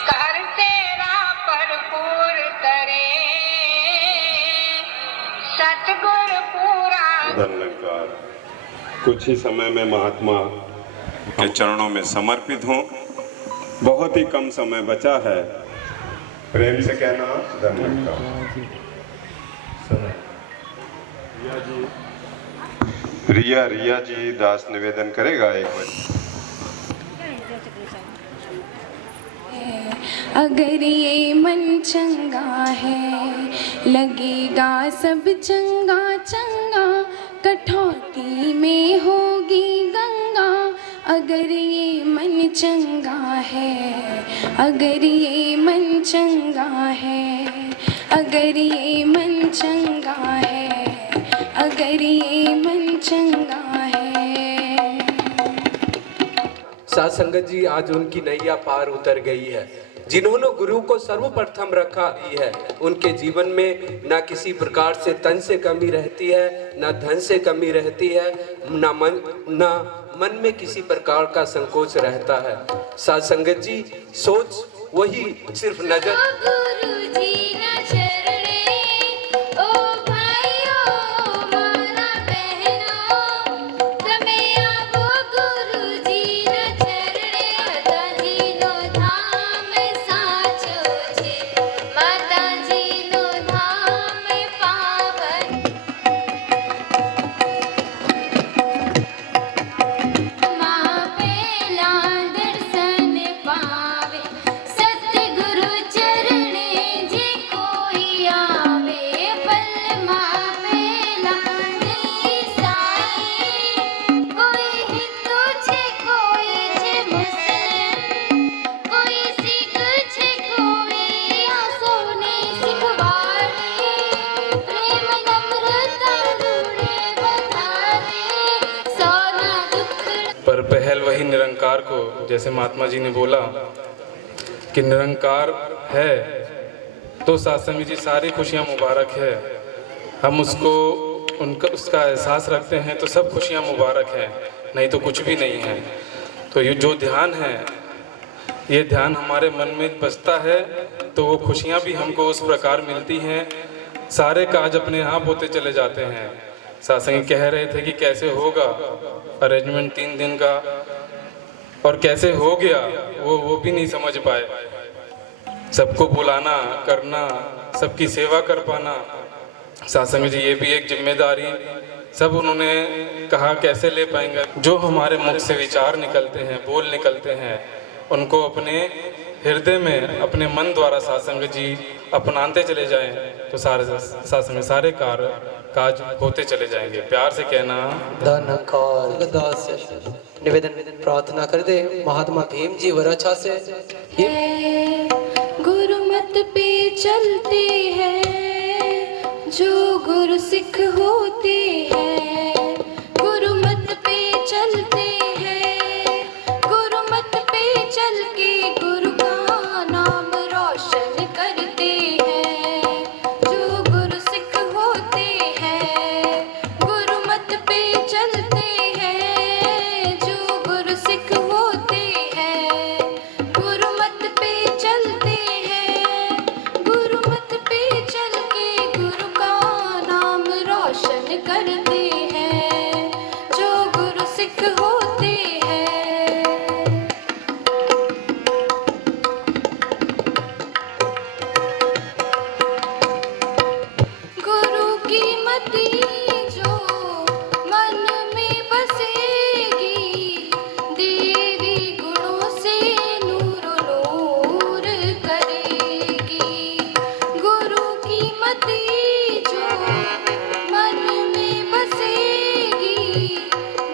कर तेरा भरपूर करे सतगुर पूरा। धन्यकार कुछ ही समय में महात्मा के चरणों में समर्पित हूँ। बहुत ही कम समय बचा है, प्रेम से कहना धन्यकार। रिया जी दास निवेदन करेगा एक बार। अगर ये मन चंगा है लगेगा सब चंगा चंगा, कठौती में होगी गंगा। अगर ये मन चंगा है, अगर ये मन चंगा है, अगर ये मन चंगा है, अगर ये मन चंगा है। साध संगत जी, आज उनकी नैया पार उतर गई है। जिन्होंने गुरु को सर्वप्रथम रखा ही है, उनके जीवन में ना किसी प्रकार से तन से कमी रहती है, ना धन से कमी रहती है, ना मन में किसी प्रकार का संकोच रहता है। साध संगत जी, सोच वही सिर्फ नजर पर पहल वही निरंकार को, जैसे महात्मा जी ने बोला कि निरंकार है तो सत्संग जी सारी खुशियां मुबारक है। हम उसका एहसास रखते हैं तो सब खुशियां मुबारक है, नहीं तो कुछ भी नहीं है। तो ये जो ध्यान है, ये ध्यान हमारे मन में बसता है तो वो खुशियां भी हमको उस प्रकार मिलती हैं। सारे काज अपने आप होते चले जाते हैं। सत्संगी कह रहे थे कि कैसे होगा अरेंजमेंट 3 दिन का, और कैसे हो गया वो भी नहीं समझ पाए। सबको बुलाना, करना, सबकी सेवा कर पाना, सत्संग जी ये भी एक जिम्मेदारी सब उन्होंने कहा कैसे ले पाएंगे। जो हमारे मुख से विचार निकलते हैं, बोल निकलते हैं, उनको अपने हृदय में अपने मन द्वारा सत्संग जी अपनाते चले जाएं तो सत्संग सारे काज होते चले जाएंगे। प्यार से कहना धन्यकार। दास निवेदन प्रार्थना कर दे महात्मा भीम जी वराछा से। गुरुमत पे चलते हैं जो गुरु सिख होते हैं, गुरुमत पे चलते हैं, गुरुमत पे चल के गुरु का नाम रोशन करते हैं। जो गुरु सिख होते हैं, गुरुमत पे चलते हैं, जो गुरु सिख होते हैं, गुरुमत पे चलते हैं, गुरुमत पे चल के गुरु का नाम रोशन करते हैं। जो गुरु सिख होते हैं, गुरु की मति जो मन में बसेगी, देवी गुणों से नूर नूर करेगी। गुरु की मति जो मन में बसेगी,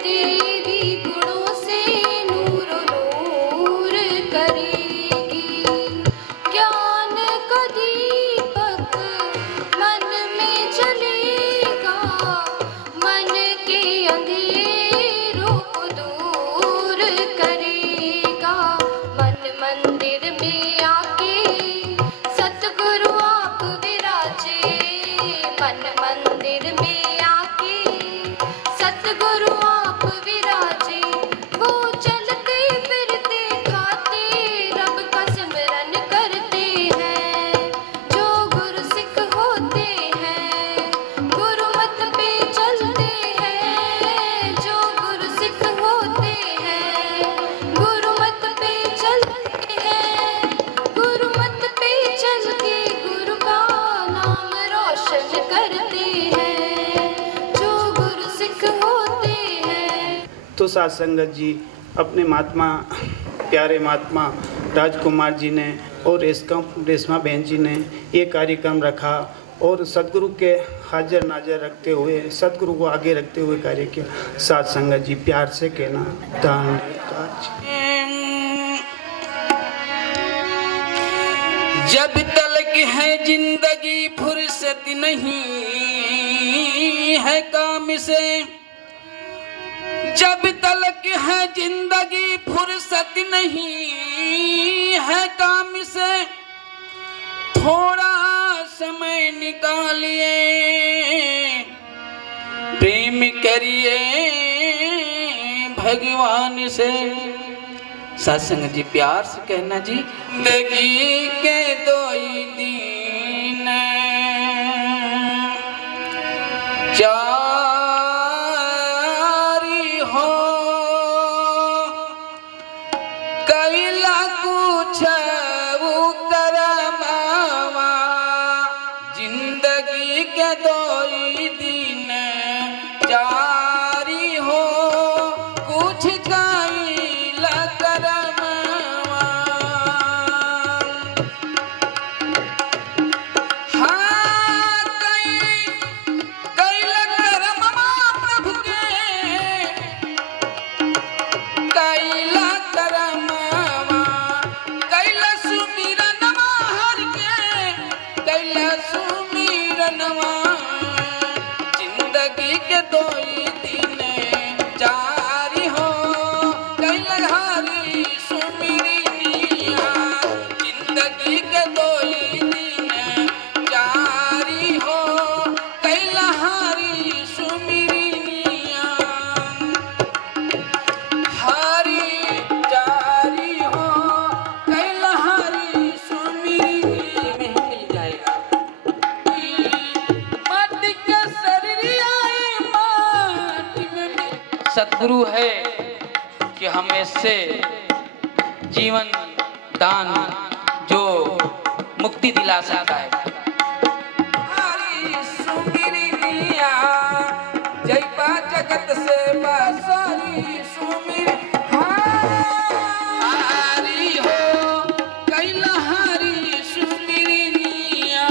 देवी तो साथ संगत जी अपने महात्मा प्यारे महात्मा राजकुमार जी ने और रेशमा बहन जी ने ये कार्यक्रम रखा और सदगुरु के हाजिर नाजिर रखते हुए सदगुरु को आगे रखते हुए कार्य किया। साथ संगत जी प्यार से कहना धन्यवाद। जब तलक है जिंदगी फुर्सत नहीं है काम से, जब तलक है जिंदगी फुर्सत नहीं है काम से, थोड़ा समय निकालिए प्रेम करिए भगवान से। सत्संग जी प्यार से कहना जी। जिंदगी के दो दिन चारी हो, कैला कुछ वो करमावा, जिंदगी के दो दिन चारी हो, कुछ कैला करमावा। हाँ कैला करमावा प्रभु के, कैला करमावा, कैला सुमिरनवा हर के, कैला सुमिरनवा, जिंदगी के दो दिन चारी हो, कैला हरी सुमिरनिया, जिंदगी के दो दिन चारी हो, कैला हरी सुमिरनिया, हरी चारी हो, कैला हरी सुमिरनी में मिल जाएगा। माटी का शरीर आए माटी में मिल। सद्गुरु है कि हमें से जीवन दान जो मुक्ति दिला सकता है। हरी सुमिरनिया जय बा जगत से बासारी सुमिर, हरी हो कैला हरी सुमिरनिया।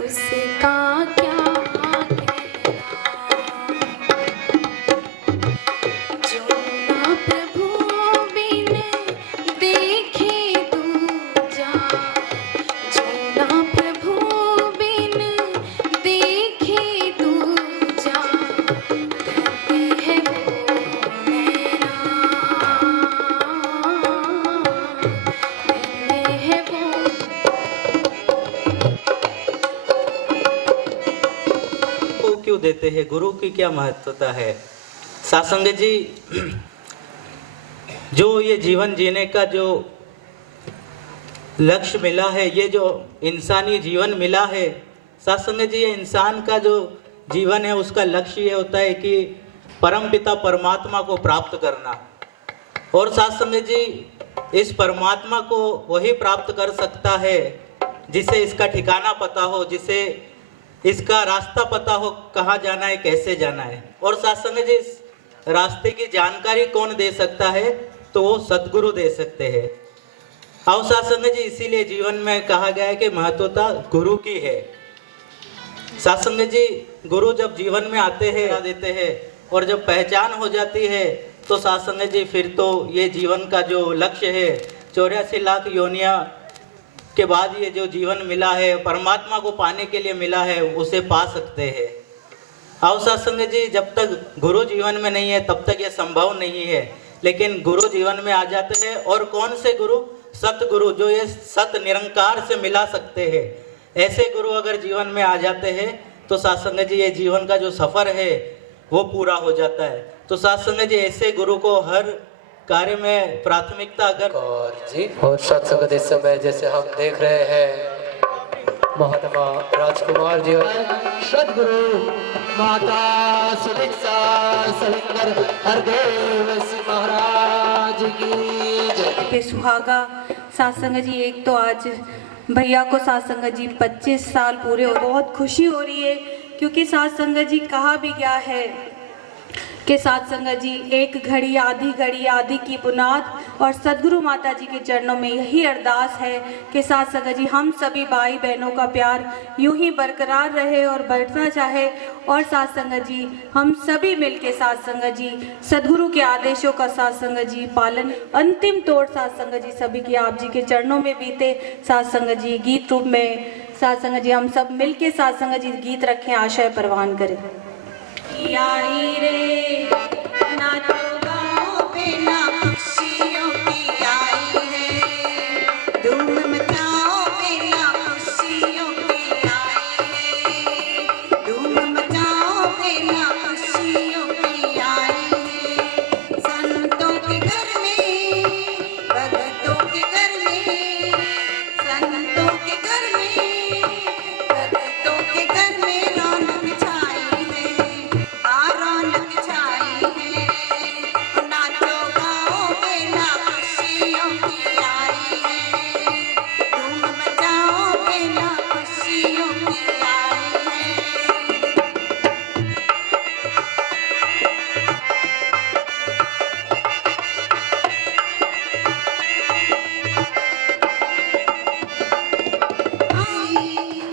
उसका क्या जो ना प्रभु बिन देखे दूजा, जो ना प्रभु बिन देखे दूजा, धन्य है वो मेरा, धन्य है वो। को क्यों देते हैं, गुरु की क्या महत्वता है। सासंग जी जो ये जीवन जीने का जो लक्ष्य मिला है, ये जो इंसानी जीवन मिला है, सासंग जी ये इंसान का जो जीवन है उसका लक्ष्य ये होता है कि परमपिता परमात्मा को प्राप्त करना। और सासंग जी इस परमात्मा को वही प्राप्त कर सकता है जिसे इसका ठिकाना पता हो, जिसे इसका रास्ता पता हो, कहाँ जाना है कैसे जाना है। और सासंग जी इस रास्ते की जानकारी कौन दे सकता है, तो वो सद्गुरु दे सकते हैं। और सासंग जी इसीलिए जीवन में कहा गया है कि महत्वता गुरु की है। सासंग जी गुरु जब जीवन में आते हैं देते हैं और जब पहचान हो जाती है तो सासंग जी फिर तो ये जीवन का जो लक्ष्य है 84 लाख योनिया के बाद ये जो जीवन मिला है परमात्मा को पाने के लिए मिला है उसे पा सकते हैं। और सासंग जी जब तक गुरु जीवन में नहीं है तब तक ये संभव नहीं है, लेकिन गुरु जीवन में आ जाते हैं। और कौन से गुरु? सतगुरु, जो ये सत निरंकार से मिला सकते हैं। ऐसे गुरु अगर जीवन में आ जाते हैं तो सासंग जी ये जीवन का जो सफ़र है वो पूरा हो जाता है। तो सासंग जी ऐसे गुरु को हर कार्य में प्राथमिकता अगर और जी और सत्संग इस समय जैसे हम देख रहे हैं महात्मा राजकुमार जी और सदगुरु माता सुदीक्षा सविंदर हरदेव सिंह महाराज की जय। पे सुहागा सासंग जी, एक तो आज भैया को साथ संगत जी 25 साल पूरे हो, बहुत खुशी हो रही है क्योंकि साथ संगत जी कहा भी गया है कि साथ संगत जी एक घड़ी आधी की बुनियाद, और सदगुरु माता जी के चरणों में यही अरदास है कि साथ संगत जी हम सभी भाई बहनों का प्यार यूं ही बरकरार रहे और बढ़ना चाहे, और साथ संगत जी हम सभी मिलके साथ संगत जी सदगुरु के आदेशों का साथ संगत जी पालन अंतिम तौर साथ संगत जी सभी की आप जी के चरणों में बीते। साथ संगत जी गीत रूप में साथ संगत जी हम सब मिलके साथ संगत जी गीत रखें, आशय परवान करें। आई रे नाचो गाओ बिना खुशियों की आई है, धूम मचाओ बिना खुशियों की आई है, धूम मचाओ बिना खुशियों की आई है। संतों के घर में भक्तों के घर में, संतों के घर में भक्तों के घर में रौनक छाई है, रौनक छाई है। नाचो गाओ बिना खुशियों की आई है, धूम मचाओ बिना खुशियों की आई है।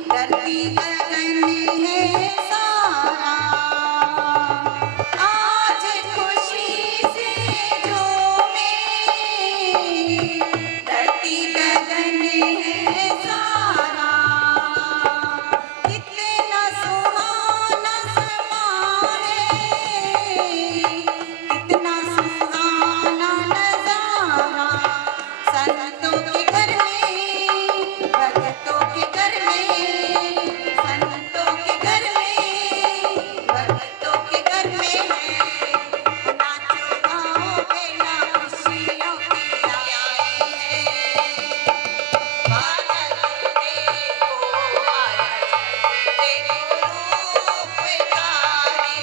धरती गगन है सारा आज खुशी से झूमे, धरती गगन है सारा कितना सुहाना समा है, कितना सुहाना नजारा। संतों के घर में भक्तों के घर में, संतों के घर में भक्तों के घर में है। नाचो गाओ बिना खुशियों की आई है। बादल देखो आया देखो रूप तारी,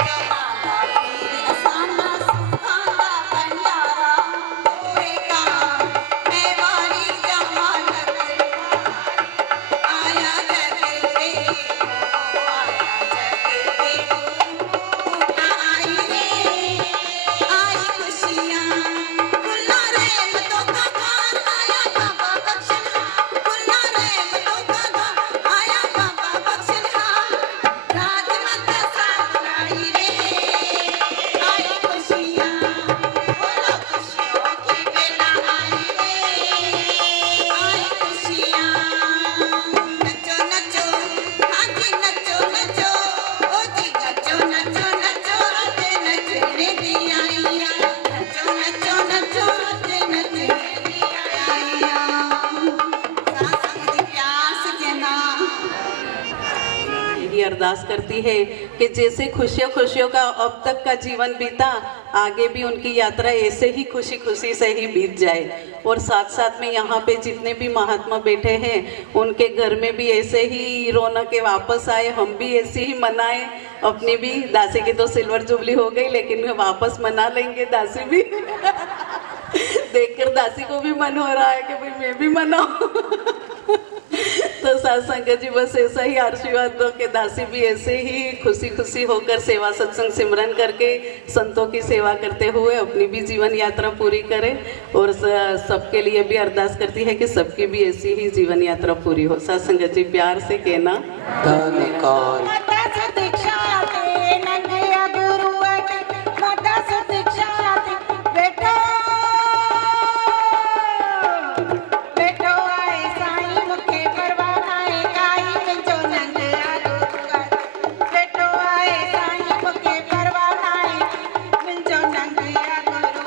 जमाना पीर असाना सुखाना भंडारा होएगा, मेवारी जमानत आया जग देखो, आया जग देखो। आई रे आई खुशियाँ खुला रहमतों का घर आया बाबा बख्शनहार, खुला रहमतों का घर आया बाबा बख्शनहार। राज माता साथ आई रे आई खुशियाँ, बोलो खुशियों की बेला आई रे आई खुशियाँ। नचो नचो हाँ जी नचो नचो, ओ जी नचो नचो नचो आज नचने दी आई, नचो नचो नचो आज नचने दी आई। साथ संगत प्यार से कहना यही अरदास करती है कि जैसे खुशियों खुशियों का अब तक का जीवन बीता, आगे भी उनकी यात्रा ऐसे ही खुशी खुशी से ही बीत जाए, और साथ साथ में यहाँ पे जितने भी महात्मा बैठे हैं उनके घर में भी ऐसे ही रौनकें वापस आए, हम भी ऐसे ही मनाएं। अपनी भी दासी की तो सिल्वर जुबली हो गई, लेकिन वापस मना लेंगे दासी भी। देखकर दासी को भी मन हो रहा है कि भाई मैं भी मनाऊं। तो साथ संगत जी बस ऐसा ही आशीर्वाद दो कि दासी भी ऐसे ही खुशी खुशी होकर सेवा सत्संग सिमरन करके संतों की सेवा करते हुए अपनी भी जीवन यात्रा पूरी करे, और सबके लिए भी अरदास करती है कि सबकी भी ऐसी ही जीवन यात्रा पूरी हो। साथ संगत जी प्यार से कहना धन्यवाद। माता से दीक्षा दे नंगे गुरु के, माता से दीक्षा दे बेटा बेटो आए साईं मुखे परवानाए काई मिंजो नंगे गुरु बेटो आए साईं मुखे परवानाए मिंजो नंगे गुरु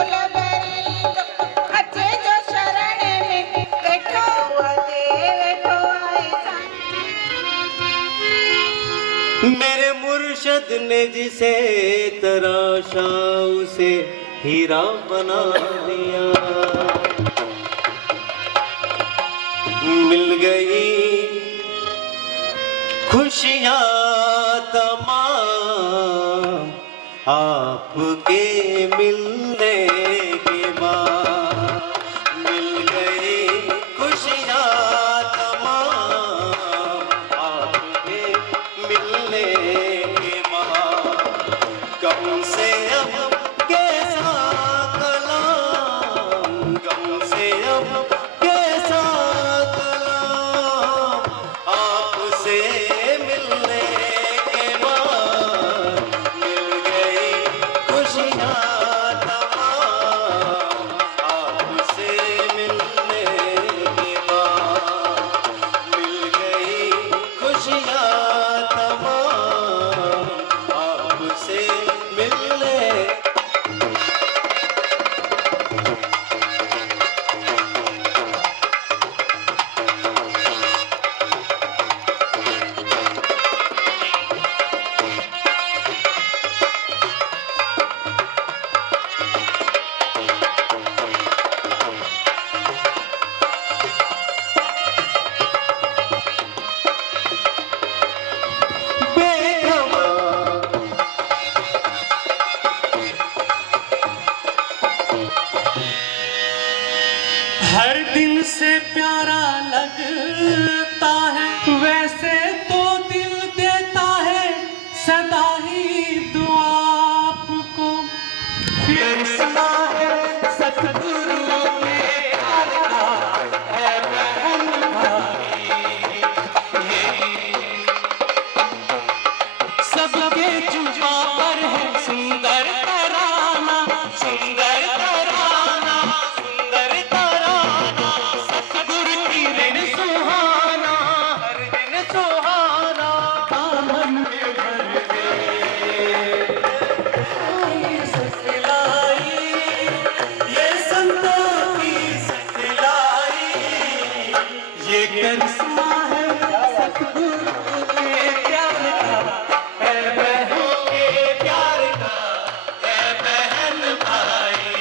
बोल बरी तो अचे जो शरण में बैठो अचे बैठो ऐसा मेरे मुर्शद ने जिसे तराशा उसे हीरा बना दिया। मिल गई खुशियाँ तमाम आपके मिलने के बाद। मिल गई खुशियाँ तमाम आपके मिलने के बाद। गम से अब कैसा कलाम, गम से अब कैसा कलाम आपसे मिलने के बाद। मिल गई खुशियाँ तमाम आपसे मिलने के बाद। मिल गई खुशियाँ तमाम आपसे मिलने। हर दिन से प्यारा लगता है वैसे तो दिल देता है सदा ही दुआ आपको। फिर सुना है सतगुरु ने है बहन भाई, सबके जुबा पर है सुंदर तराना, सुंदर तराना, सुंदर तराना। सतगुरु की ऋण सुहाना, हर दिन सुहाना दामन में भर दे। सतलाई ये संतों की सतलाई, ये करिश्मा है सतगुरु के प्यार का, है बहन के प्यार का, है बहन भाई।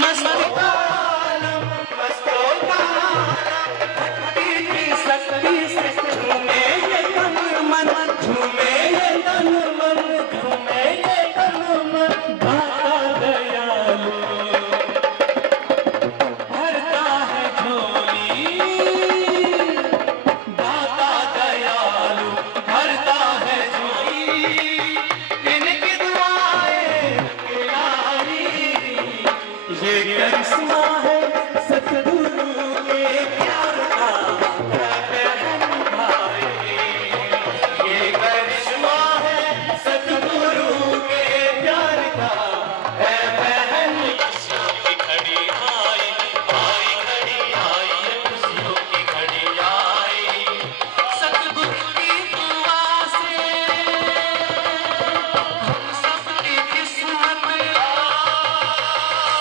मस्तों का आलम, मस्तों का आलम, भक्ति की शक्ति से झूमे ये तन मन, झूमे ये तन मन, झूमे ये तन मन। दाता दयालु भरता है झोली, दाता दयालु भरता है झोली। इनकी दुआएं लाई, ये करिश्मा है सतगुरु के प्यार का, है बहन भाई। ये करिश्मा है सतगुरु के प्यार का, है बहन। खुशियों की घड़ी आई, आई घड़ी आई, खुशियों की घड़ी आई। सतगुरु की दुआ से हम सबकी किस्मत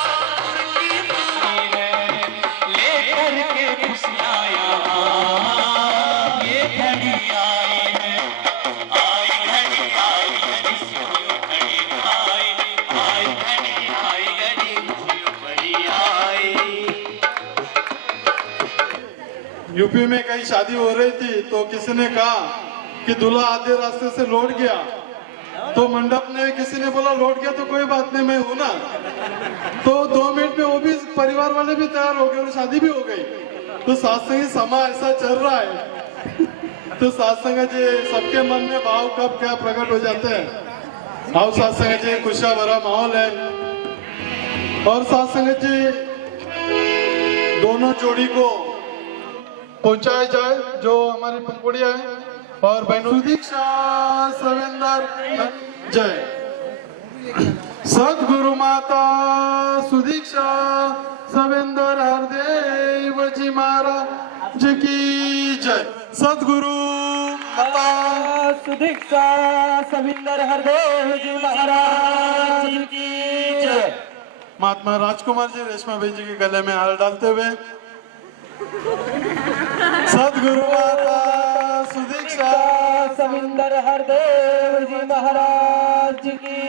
सतगुरु की दुआ है, लेकर के खुशियाँ यहाँ ये घड़ी आई है। आई घड़ी आई घड़ी खुशियों घड़ी आई, आई घड़ी आई घड़ी खुशियों घड़ी आई। यूपी में कहीं शादी हो रही थी तो किसी ने कहा कि दूल्हा आधे रास्ते से लौट गया, तो मंडप ने किसी ने बोला लौट गया तो कोई बात नहीं, मैं हूं ना। तो 2 मिनट में वो भी परिवार वाले भी तैयार हो गए और शादी भी हो गई। तो सत्संगी समा ऐसा चल रहा है। तो सत्संग जी सबके मन में भाव कब क्या प्रकट हो जाते हैं। आओ सत्संग जी, खुशियां भरा माहौल है और सत्संग जी दोनों जोड़ी को पहुंचाया जाए जो हमारी पंखुड़िया है और बहनों दीक्षा सवेंदर जय। सद्गुरु माता सुदीक्षा सवेंदर हरदेव जी महाराज की जय। सद्गुरु माता सुदीक्षा सविंदर हरदेव जी महाराज की जय। महात्मा राजकुमार जी रेशमा बहन जी के गले में हार डालते हुए सदगुरु माता सुदीक्षा सविंदर हरदेव जी महाराज की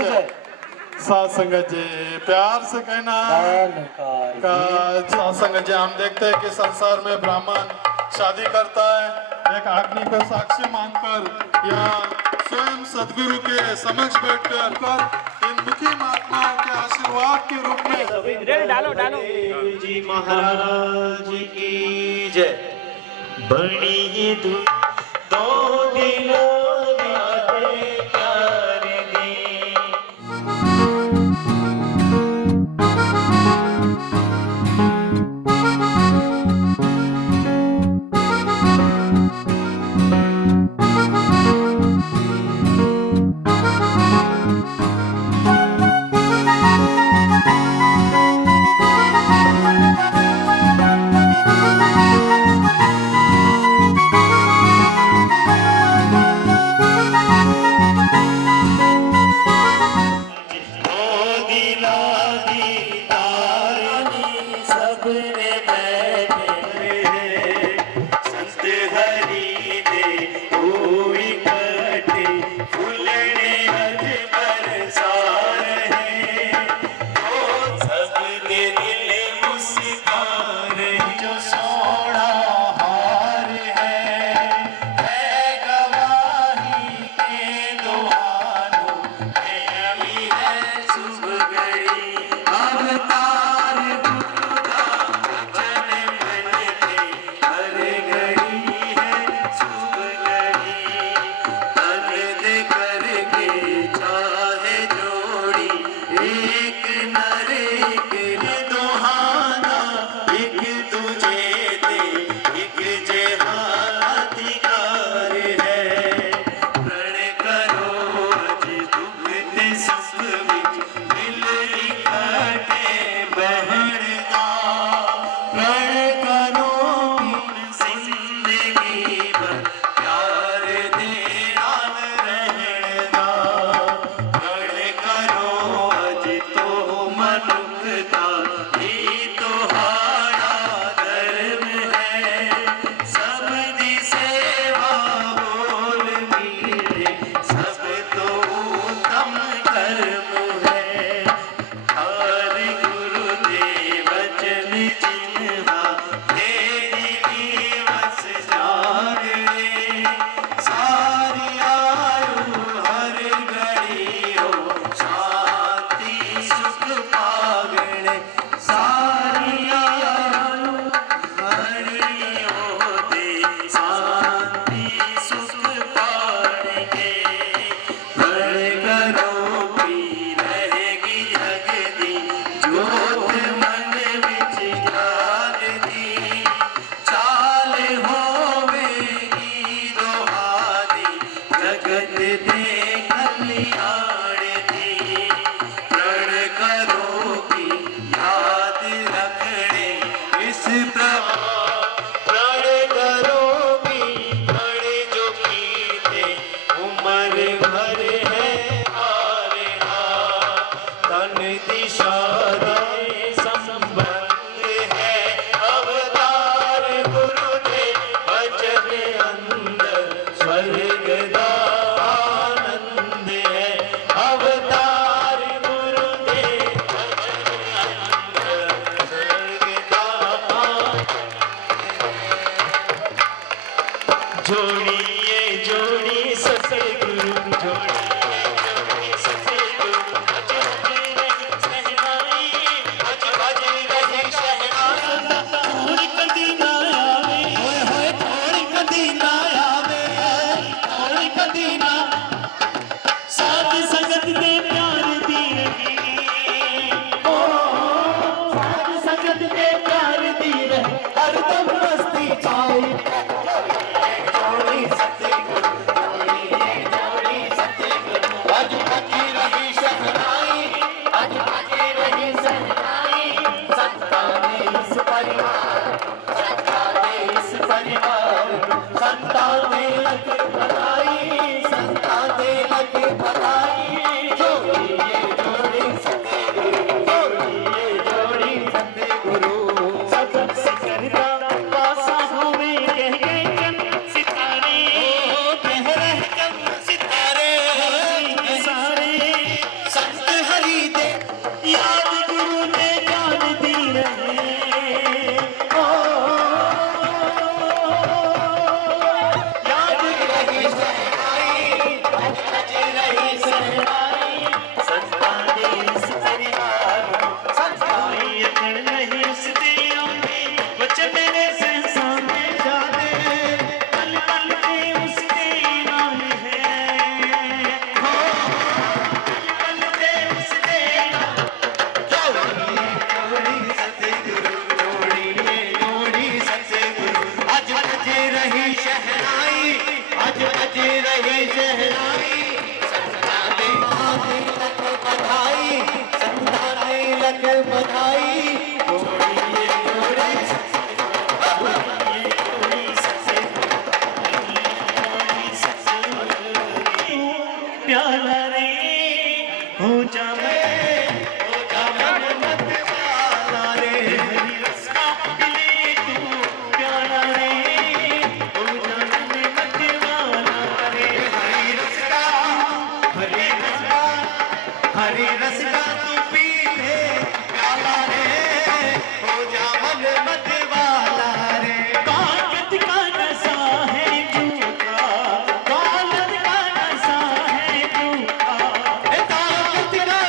जय। साथ संगत जी प्यार से कहना साथ संगत जी, हम देखते हैं कि संसार में ब्राह्मण शादी करता है एक अग्नि को साक्षी मानकर या स्वयं सदगुरु के समक्ष बैठकर इन दुखी महात्माओं के आशीर्वाद के रूप में डालो जी महाराज की जय। बड़ी दो दिलों जोड़ी सतगुरु जोड़ी लगे बधाई जोड़िए जोड़ी सतगुरु जोड़िए जोड़ी सतगुरु सबसे करता पासा होवे कह गए चंद सितारे कह रहे चंद सितारे सारे संत हरि दे याद गुरु ने याद दी रहे याद रही सहनाई बज रही सहनाई संता दे इस परिवार संताई अकड़ नहीं उस दियों में बचन मेरे सहसा में जाने पल पल के उसके नाम है हो पल पल के उसके जोड़िए जोड़ी सतगुरु जोड़िए जोड़ी सतगुरु आज बज रही शहनाई आज बज रही शहनाई संता दे लख बधाई संता दे लख बधाई जोड़िए जोड़ी प्याला रे हो जा मन मत वाला रे हरी रस का मिले तू प्याला रे हो जा मन मत वाला रे हरी रस का तू पी ले प्याला रे हो जा मन मत वाला रे कागज का नशा है झूठा कागज का नशा है झूठा कागज का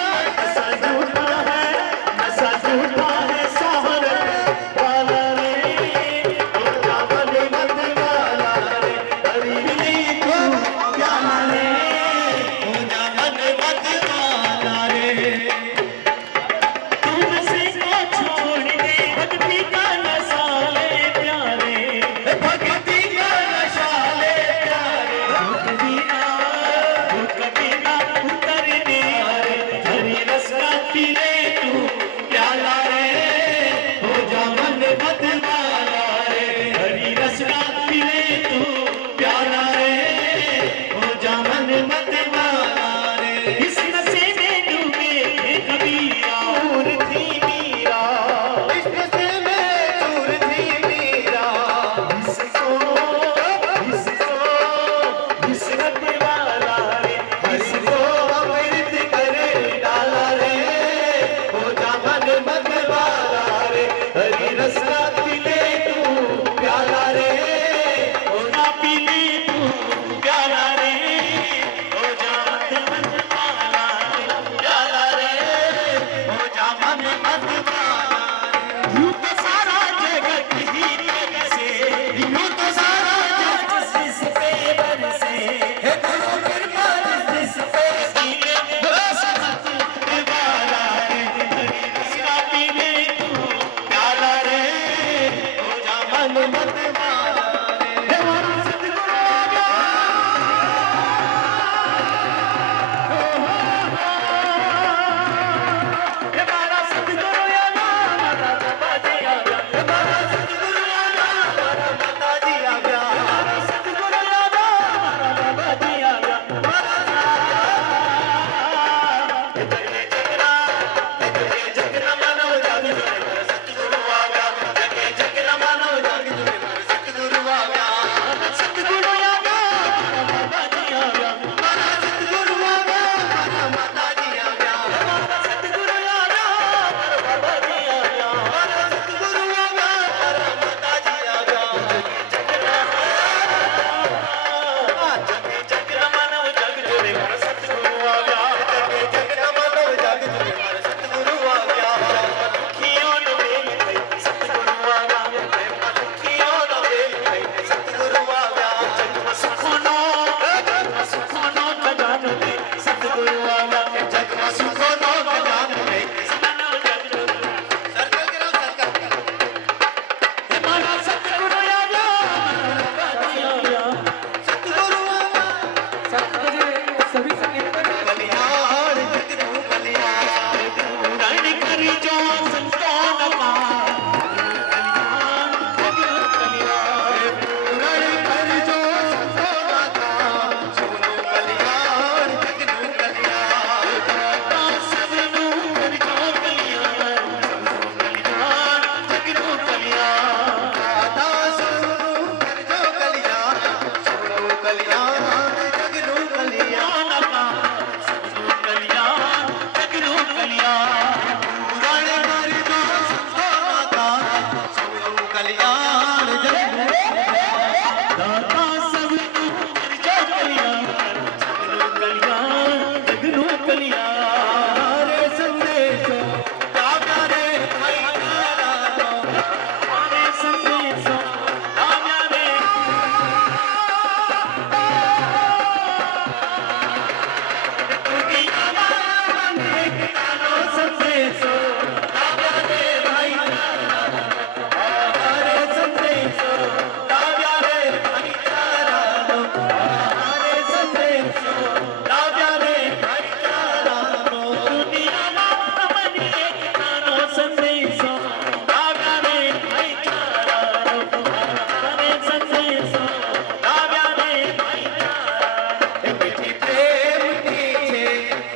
प्रेम पीछे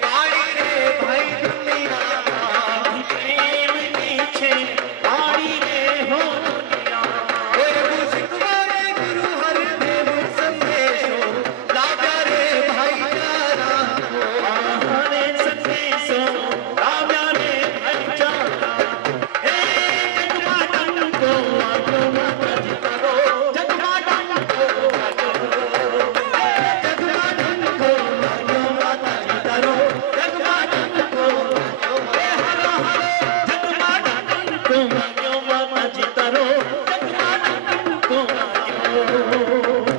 पाड़ी रे भाई दुनिया प्रेम पीछे पाड़ी रे हो दुनिया ओए मुझको गुरु हर देव संदेशो लागा रे भाईचारा हरे संदेशो लागा रे भाईचारा ए जगमातन को आजो माता जी करो जगमातन को आजो जगमातन को आजो माता जी करो जगमातन को ए हरो हरो जगमातन को आजो माता जी करो जगमातन को आजो जगमातन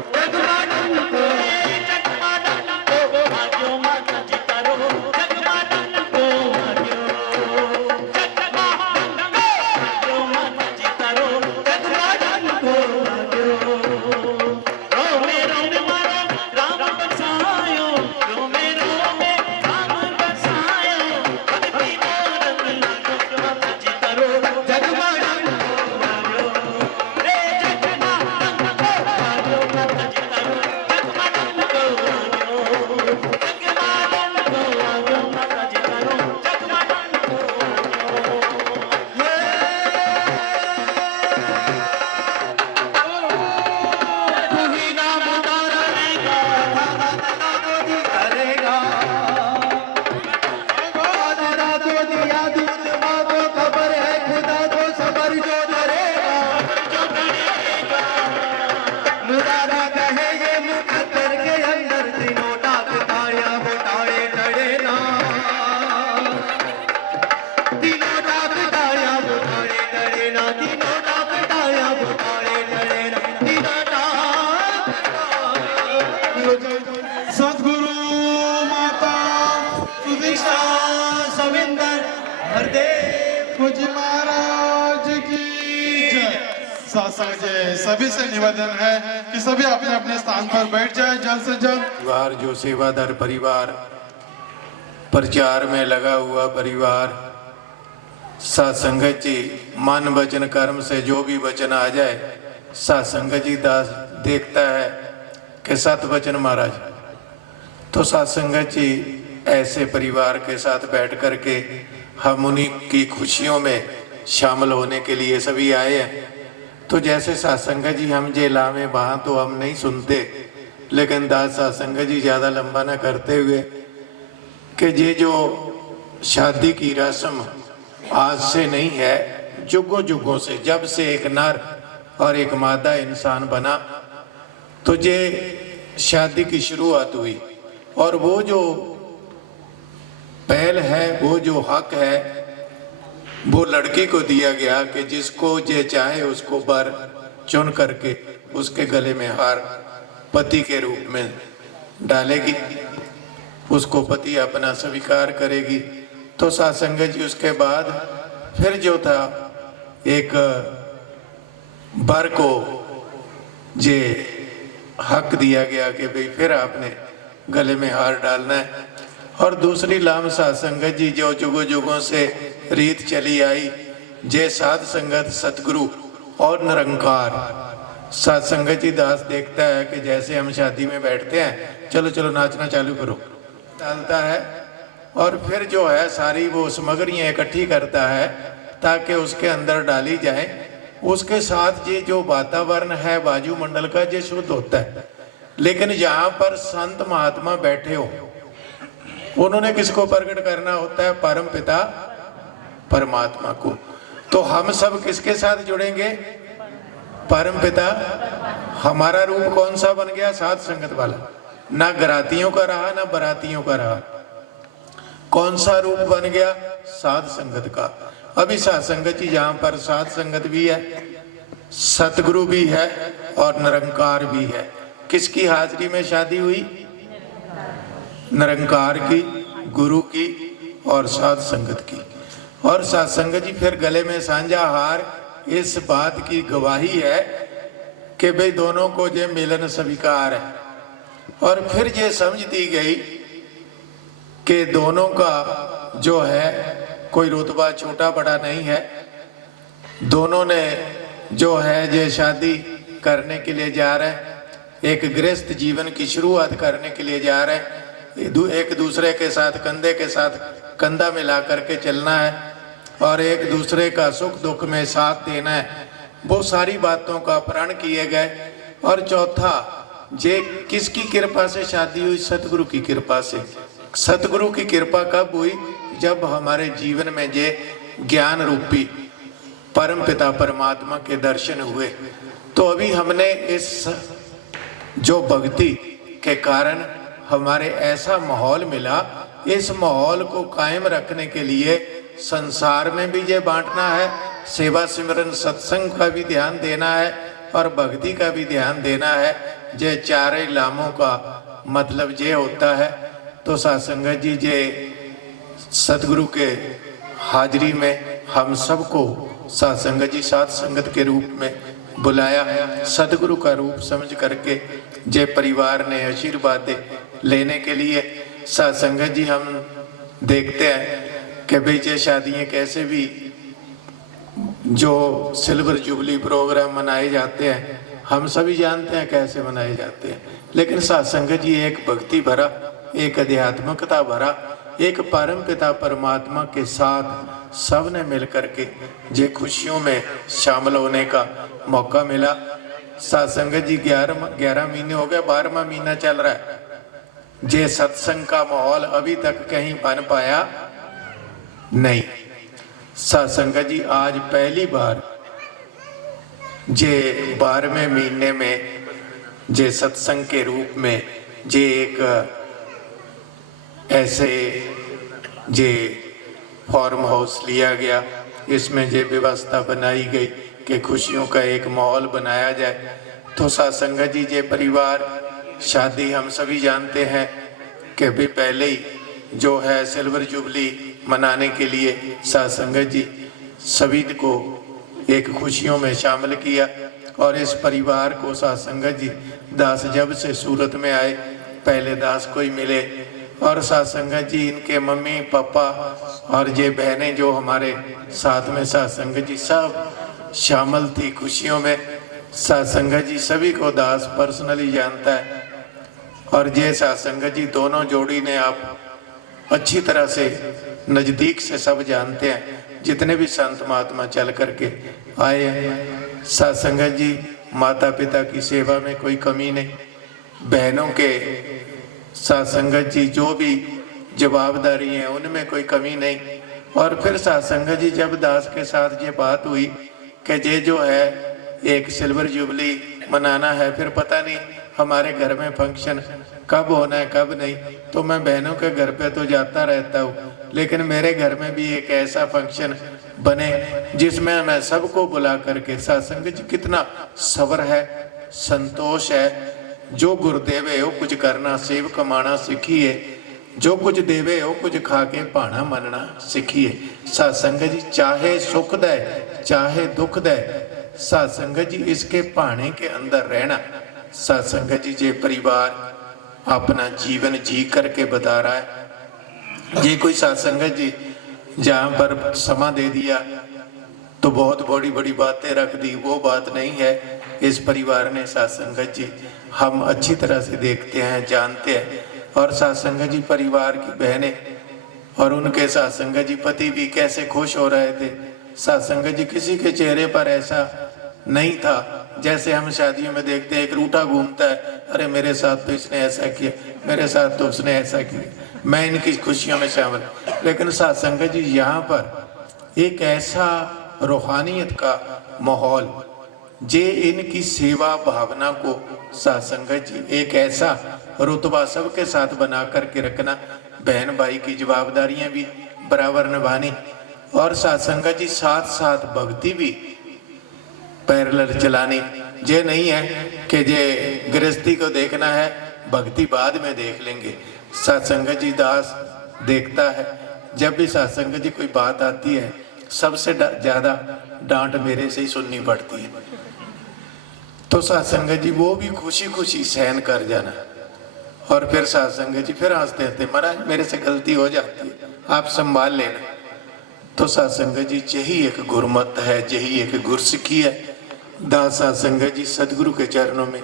को आजो माता जी करो जगमातन को आजो सदगुरु माता सुदीक्षा सविंदर हरदेव जी महाराज की जय। सत्संग जय। सभी से निवेदन है कि सभी अपने अपने स्थान पर बैठ जाए जल्द से जल्द। परिवार जो सेवादार परिवार, प्रचार में लगा हुआ परिवार, सत्संगत जी मन वचन कर्म से जो भी वचन आ जाए, सत्संगत जी दास देखता है कि सत वचन महाराज। तो सत्संगत जी ऐसे परिवार के साथ बैठ कर के हम उन्हीं की खुशियों में शामिल होने के लिए सभी आए हैं। तो जैसे सत्संगत जी हम जे लावे वहाँ तो हम नहीं सुनते, लेकिन दास सत्संगत जी ज़्यादा लंबा ना करते हुए कि ये जो शादी की रस्म आज से नहीं है, जुगों जुगों से, जब से एक नर और एक मादा इंसान बना तो ये शादी की शुरुआत हुई। और वो जो पहल है, वो जो हक है, वो लड़की को दिया गया कि जिसको ये चाहे उसको बर चुन करके उसके गले में हार पति के रूप में डालेगी, उसको पति अपना स्वीकार करेगी। तो सत्संगत जी उसके बाद फिर जो था एक बर को ये हक दिया गया कि भाई फिर आपने गले में हार डालना है। और दूसरी लाम सत्संगत जी जो जुगों जुगों से रीत चली आई, जे साध संगत सतगुरु और निरंकार। सत्संगत जी दास देखता है कि जैसे हम शादी में बैठते हैं, चलो चलो नाचना चालू करो, डालता है और फिर जो है सारी वो सामग्रियाँ इकट्ठी करता है ताकि उसके अंदर डाली जाए। उसके साथ ये जो वातावरण है वायुमंडल का, ये शुद्ध होता है। लेकिन यहाँ पर संत महात्मा बैठे हो, उन्होंने किसको प्रकट करना होता है? परम पिता परमात्मा को। तो हम सब किसके साथ जुड़ेंगे? परम पिता। हमारा रूप कौन सा बन गया? साध संगत वाला। ना गरातियों का रहा ना बरातियों का रहा। कौन सा रूप बन गया? साध संगत का। अभी साध संगत जी यहाँ पर साध संगत भी है, सतगुरु भी है और निरंकार भी है। किसकी हाजिरी में शादी हुई? निरंकार की, गुरु की और साध संगत की। और साध संगत जी फिर गले में सांझा हार इस बात की गवाही है कि भाई दोनों को ये मिलन स्वीकार है। और फिर ये समझ दी गई कि दोनों का जो है कोई रुतबा छोटा बड़ा नहीं है। दोनों ने जो है ये शादी करने के लिए जा रहे हैं, एक गृहस्थ जीवन की शुरुआत करने के लिए जा रहे हैं। एक दूसरे के साथ कंधे के साथ कंधा मिला करके चलना है और एक दूसरे का सुख दुख में साथ देना है। वो सारी बातों का प्रण किए गए। और चौथा, जे किसकी कृपा से शादी हुई? सतगुरु की कृपा से। सतगुरु की कृपा कब हुई? जब हमारे जीवन में जे ज्ञान रूपी परम पिता परमात्मा के दर्शन हुए। तो अभी हमने इस जो भक्ति के कारण हमारे ऐसा माहौल मिला, इस माहौल को कायम रखने के लिए संसार में भी ये बांटना है, सेवा सिमरन सत्संग का भी ध्यान देना है और भक्ति का भी ध्यान देना है। ये चारे लामों का मतलब ये होता है। तो सत्संगत जी जे सतगुरु के हाजिरी में हम सबको सत्संगत जी साथ संगत के रूप में बुलाया, सतगुरु का रूप समझ करके जे परिवार ने आशीर्वाद लेने के लिए। सत्संगत जी हम देखते हैं कि भाई ये शादियाँ कैसे भी जो सिल्वर जुबली प्रोग्राम मनाए जाते हैं, हम सभी जानते हैं कैसे मनाए जाते हैं, लेकिन सत्संगत जी एक भक्ति भरा, एक आध्यात्मिकता भरा, एक परम पिता परमात्मा के साथ सब ने मिल करके जे खुशियों में शामिल होने का मौका मिला। सत्संगत जी 11 महीने हो गए, 12वां महीना चल रहा है। जे सत्संग का माहौल अभी तक कहीं बन पाया नहीं। सत्संगत जी आज पहली बार जे 12वें महीने में जे सत्संग के रूप में जे एक ऐसे जे फॉर्म हाउस लिया गया, इसमें जे व्यवस्था बनाई गई कि खुशियों का एक माहौल बनाया जाए। तो सत्संगत जी जे परिवार शादी हम सभी जानते हैं कि भी पहले ही जो है सिल्वर जुबली मनाने के लिए सत्संगत जी सभी को एक खुशियों में शामिल किया। और इस परिवार को सत्संगत जी दास जब से सूरत में आए पहले दास को ही मिले और सत्संगत जी इनके मम्मी पापा और ये बहनें जो हमारे साथ में सत्संगत जी सब शामिल थी खुशियों में। सत्संगत जी सभी को दास पर्सनली जानता है और ये सत्संगत जी दोनों जोड़ी ने आप अच्छी तरह से नज़दीक से सब जानते हैं, जितने भी संत महात्मा चल करके आए हैं। सत्संगत जी माता पिता की सेवा में कोई कमी नहीं, बहनों के सत्संगत जी जो भी जवाबदारी है उनमें कोई कमी नहीं। और फिर सत्संगत जी जब दास के साथ ये बात हुई कि ये जो है एक सिल्वर जुबली मनाना है, फिर पता नहीं हमारे घर में फंक्शन कब होना है कब नहीं, तो मैं बहनों के घर पे तो जाता रहता हूँ, लेकिन मेरे घर में भी एक ऐसा फंक्शन बने जिसमें मैं सबको बुला करके सत्संगत जी कितना सब्र है, संतोष है। जो गुरुदेवे हो कुछ करना सेव कमाना सीखिए, जो कुछ देवे हो कुछ खा के भाना मनना सीखिए। सत्संगत जी चाहे सुख दे चाहे दुख दे, सत्संगत जी इसके भाने के अंदर रहना। सत्संगत जी जे परिवार अपना जीवन जी करके बता रहा है। ये कोई सत्संगत जी जहाँ पर समा दे दिया तो बहुत बड़ी बड़ी बातें रख दी, वो बात नहीं है। इस परिवार ने सत्संगत जी हम अच्छी तरह से देखते हैं जानते हैं। और सत्संगत जी परिवार की बहनें और उनके सत्संगत जी पति भी कैसे खुश हो रहे थे। सत्संगत जी किसी के चेहरे पर ऐसा नहीं था जैसे हम शादियों में देखते हैं, एक रूठा घूमता है, अरे मेरे साथ तो इसने ऐसा किया, मेरे साथ तो उसने ऐसा किया, मैं इनकी खुशियों में शामिल। लेकिन सत्संगत जी यहाँ पर एक ऐसा रूहानियत का माहौल, जे इनकी सेवा भावना को सत्संगत जी एक ऐसा रुतबा सबके साथ बना करके रखना, बहन भाई की जवाबदारियां भी बराबर निभानी और सत्संगत जी साथ साथ भक्ति भी पैरेलल चलानी। ये नहीं है कि जे गृहस्थी को देखना है भक्ति बाद में देख लेंगे। सत्संगत जी दास देखता है, जब भी सत्संगत जी कोई बात आती है सबसे ज़्यादा डांट मेरे से ही सुननी पड़ती है। तो सत्संगत जी वो भी खुशी खुशी सहन कर जाना और फिर सत्संगत जी फिर हंसते हंसते, महाराज मेरे से गलती हो जाती है, आप संभाल लेना। तो सत्संगत जी यही एक गुरमत है, यही एक गुरसिक्खी है। दास सत्संगत जी सदगुरु के चरणों में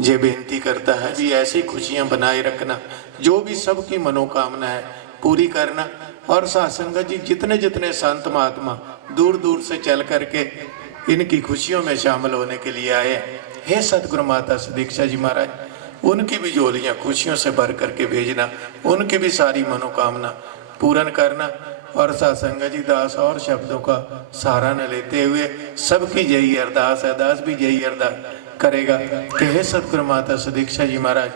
ये बेनती करता है भी ऐसी खुशियां बनाए रखना, जो भी सबकी मनोकामना है पूरी करना। और साथ संगत जी जितने जितने संत महात्मा दूर दूर से चल करके इनकी खुशियों में शामिल होने के लिए आए हैं, हे सतगुरु माता सुदीक्षा जी महाराज, उनकी भी झोलियाँ खुशियों से भर करके भेजना, उनकी भी सारी मनोकामना पूर्ण करना। और साथ संगत जी दास और शब्दों का सहारा न लेते हुए सबकी यही अरदास है, दास भी यही अरदास करेगा कि हे सतगुरु माता सुदीक्षा जी महाराज,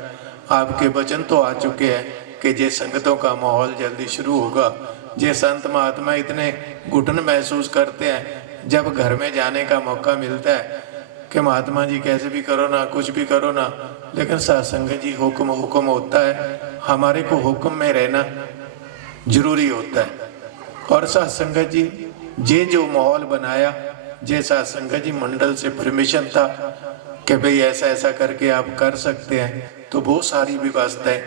आपके वचन तो आ चुके हैं कि जे संगतों का माहौल जल्दी शुरू होगा। जे संत महात्मा इतने घुटन महसूस करते हैं जब घर में जाने का मौका मिलता है कि महात्मा जी कैसे भी करो ना, कुछ भी करो ना, लेकिन साथ संगत जी हुक्म हुक्म होता है, हमारे को हुक्म में रहना जरूरी होता है। और साथ संगत जी जे जो माहौल बनाया, जे साथ संगत जी मंडल से परमिशन था कि भाई ऐसा ऐसा करके आप कर सकते हैं, तो बहुत सारी व्यवस्थाएं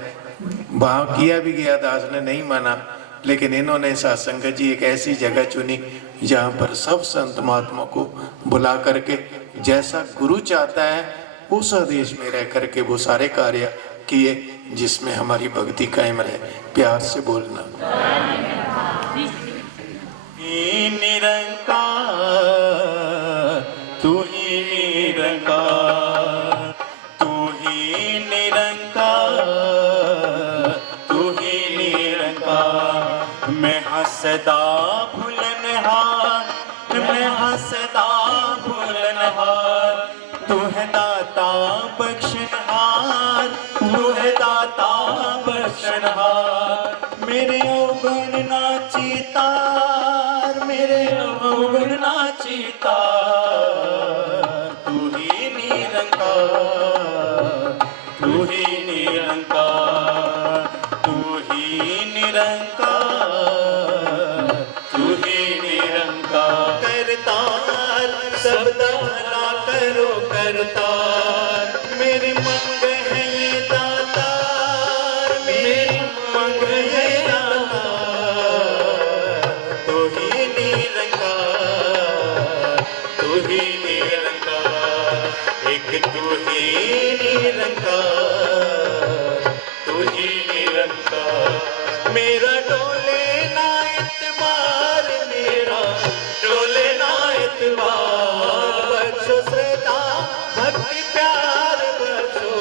वहाँ किया भी गया, दास ने नहीं माना, लेकिन इन्होंने साथ संगत जी एक ऐसी जगह चुनी जहाँ पर सब संत महात्मा को बुला करके जैसा गुरु चाहता है उस आदेश में रह करके वो सारे कार्य किए जिसमें हमारी भक्ति कायम रहे। प्यार से बोलना। निरंकार तू ही निरंकार, तू ही निरंकार, तू ही निरंकार। मैं हंसदा भूलनहार, मैं हंसदा भूलनहार, तू है दाता बख्शनहार, तू है दाता बख्शनहार। मेरे अवगुण नाचीता, मेरे अवगुण नाचीता, तू ही निरंकार, तू ही निरंकार, तू ही निरंकार, तू ही निरंकार। करतार सबदा भला करो करतार, मेरी मंग है ये दातार, मेरी मंग है दातार। तू ही निरंकार, तू ही निरंकार, एक तू ही निरंकार, तू ही निरंकार। मेरा डोले ना इतबार, मेरा डोले ना इतबार, बख्शो श्रद्धा भक्ति प्यार, बख्शो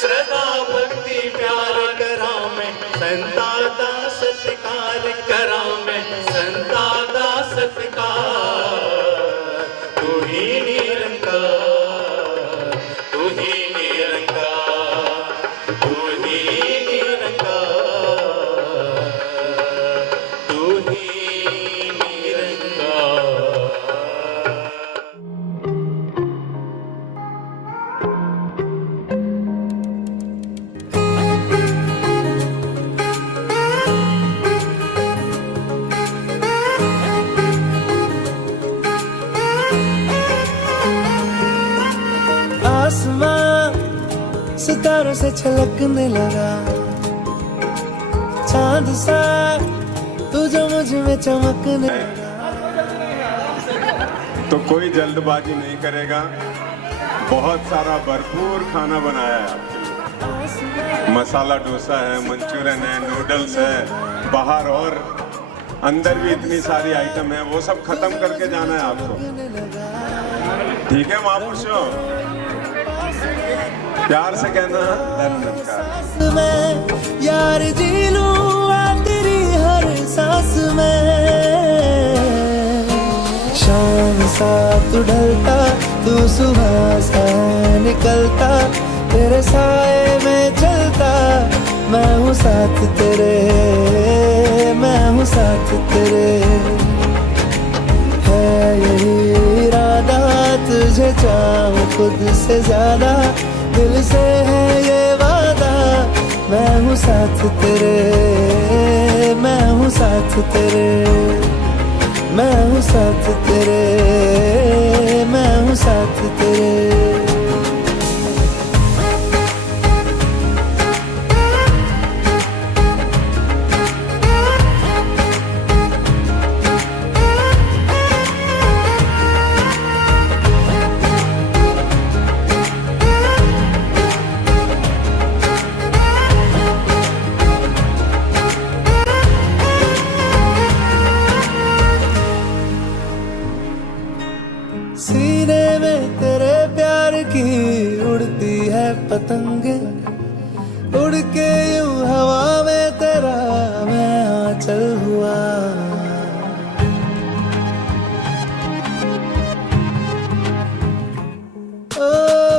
श्रद्धा भक्ति प्यार। करा मैं संता दा सत्कार, करा मैं संता दा सत्कार। तू ही निरंकार, तू ही निरंकार, तू ही निरंकार, तू ही निरंकार। आसमां सितारों से छलकने लगा, चांद सा तू जो मुझ में चमकने तो कोई जल्दबाजी नहीं करेगा। बहुत सारा भरपूर खाना बनाया है आपके लिए। मसाला डोसा है, मंचूरियन है, नूडल्स है, बाहर और अंदर भी इतनी सारी आइटम है, वो सब खत्म करके जाना है आपको। ठीक है महापुरुषों, प्यार से कहना नमस्कार। मैं यार जी लूं तेरी हर सांस में, शाम सा तू ढलता, तू सुबह सा निकलता, तेरे साए में चलता, मैं हूँ साथ तेरे, मैं हूँ साथ तेरे। है यही इरादा तुझे चाहूं खुद से ज्यादा, दिल से है ये वादा, मैं हूँ साथ तेरे, मैं हूँ साथ तेरे, मैं हूँ साथ तेरे, मैं हूँ साथ तेरे। पतंग उड़ के यूं हवा में तेरा मैं आंचल हुआ। ओ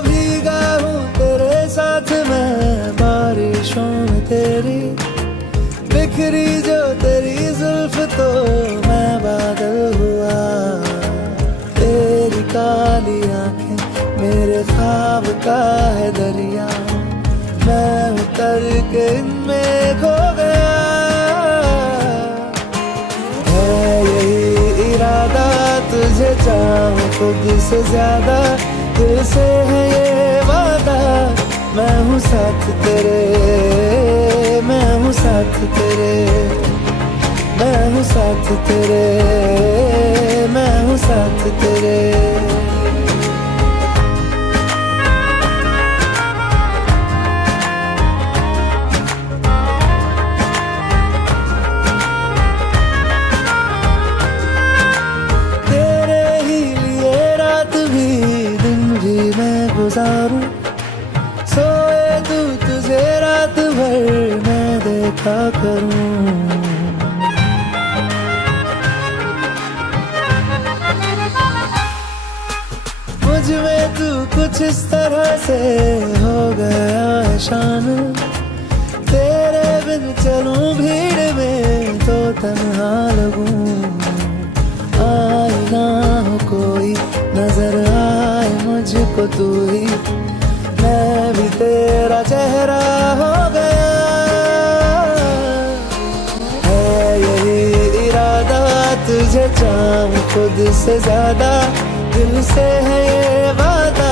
भीगा हूँ तेरे साथ मैं बारिशों में तेरी, बिखरी जो तेरी जुल्फ तो मैं बादल हुआ। तेरी काली आंखें मेरे ख्वाब का है दरिया, मैं उतर के इनमें खो गया। है यही इरादा तुझे चाहूं खुद से ज्यादा, दिल से है ये वादा, मैं हूँ साथ तेरे, मैं हूँ साथ तेरे, मैं हूँ साथ तेरे, मैं हूँ साथ तेरे। तेरे ही लिए रात भी दिन भी मैं गुजारूं, सोए तू तुझे रात भर मैं देखा करूं। मुझ में तू कुछ इस तरह से हो गया है शामिल, तेरे बिन चलूं भीड़ में तो तन्हा लगूं। आए ना हो कोई नजर आए मुझको तू ही, मैं भी तेरा चेहरा हो गया। है यही इरादा तुझे चाहूं खुद से ज्यादा, दिल से है ये वादा,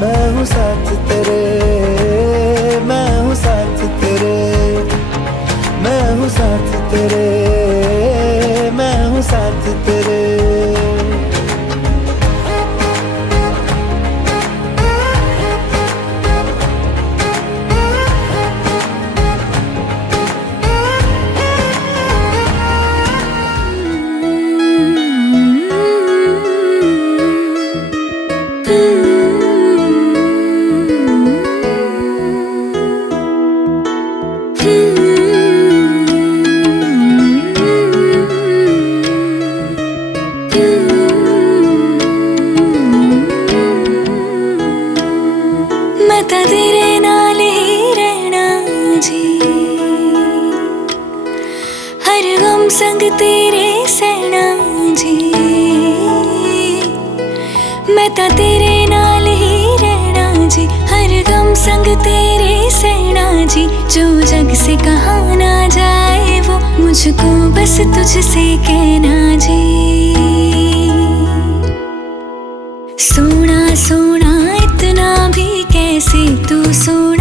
मैं हूँ साथ तेरे, मैं हूँ साथ तेरे, मैं हूँ साथ तेरे, मैं हूँ साथ तेरे। संग तेरे सहना जी, मैं ता तेरे नाल ही रहना जी, हर गम संग तेरे सहना जी। जो जग से कहा ना जाए वो मुझको बस तुझसे कहना जी। सोना सोना इतना भी कैसे तू सोना